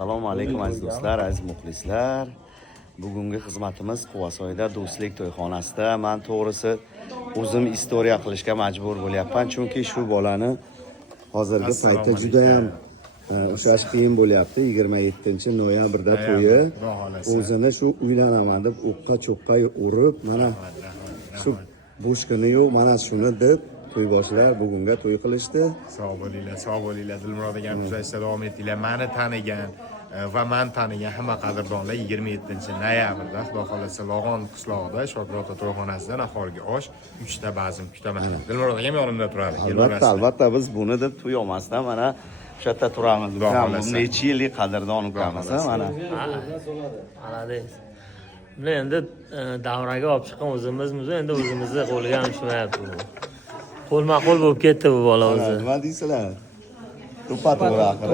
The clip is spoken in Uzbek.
Assalomu alaykum aziz do'stlar, aziz muxlislar. Bugungi xizmatimiz Quvasoyda do'stlik to'yxonasida. Men to'g'risi o'zim istoriya qilishga majbur bo'lyapman, chunki shu bolani hozirgi paytda juda ham ushlash qiyin bo'lyapti. 27-noyabrda to'yi. O'zini shu uylanaman deb o'qqa-cho'qqa urib, mana shu bo'sh kuni yo'q, mana shuni deb to'yboshlar bugunga to'y qilishdi. Sog' bo'linglar. Dilmurod aka kuzatishda davom etdinglar. Meni tanigan va men tanigan hamma qadrdonlar 27-noyabrda Xudo xolasa Log'on qishlog'ida Shokirota to'yxonasida nahorgi osh 3 ta bazm kutaman. Dilmurod aka yonimda turadi. Albatta biz buni deb to'y olmasdan mana shu yerda turamiz. Necha yillik qadrdon ukamiz mana. Malades. Buni endi davraga olib chiqqan o'zimizmiz, endi o'zimizni qo'liga ham tushmayapti. Qo'lma-qo'l bo'lib ketdi bu bola o'zi. Nima deysizlar? To'ppa to'g'ri axir.